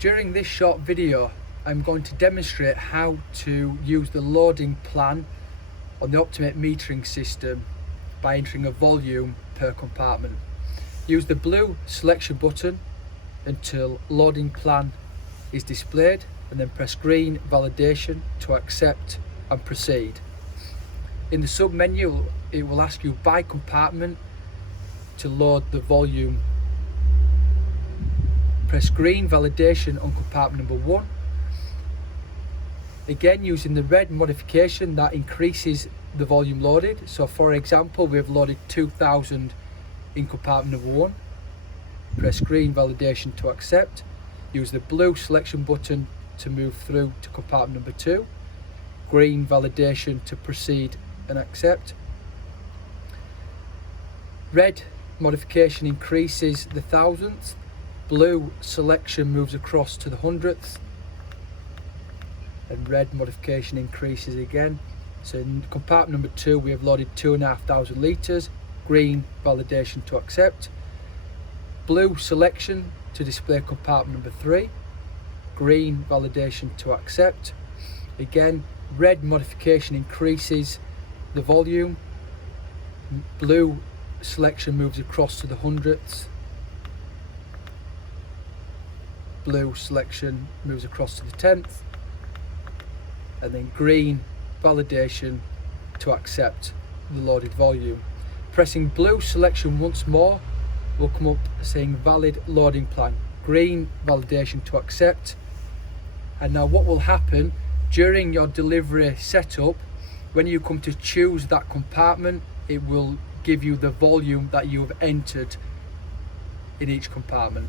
During this short video, I'm going to demonstrate how to use the loading plan on the OptiMate metering system by entering a volume per compartment. Use the blue selection button until loading plan is displayed, and then press green validation to accept and proceed. In the sub menu, it will ask you by compartment to load the volume. Press green validation on compartment number 1. Again, using the red modification, that increases the volume loaded. So for example, we have loaded 2000 in compartment number 1. Press green validation to accept. Use the blue selection button to move through to compartment number 2. Green validation to proceed and accept. Red modification increases the thousandth. Blue selection moves across to the hundredth, and red modification increases again. So in compartment number 2 we have loaded 2,500 litres. Green validation to accept. Blue selection to display compartment number 3. Green validation to accept. Again, red modification increases the volume. Blue selection moves across to the hundredths. Blue selection moves across to the 10th, and then green validation to accept the loaded volume. Pressing blue selection once more will come up saying valid loading plan. Green validation to accept. And now what will happen during your delivery setup, when you come to choose that compartment, it will give you the volume that you have entered in each compartment.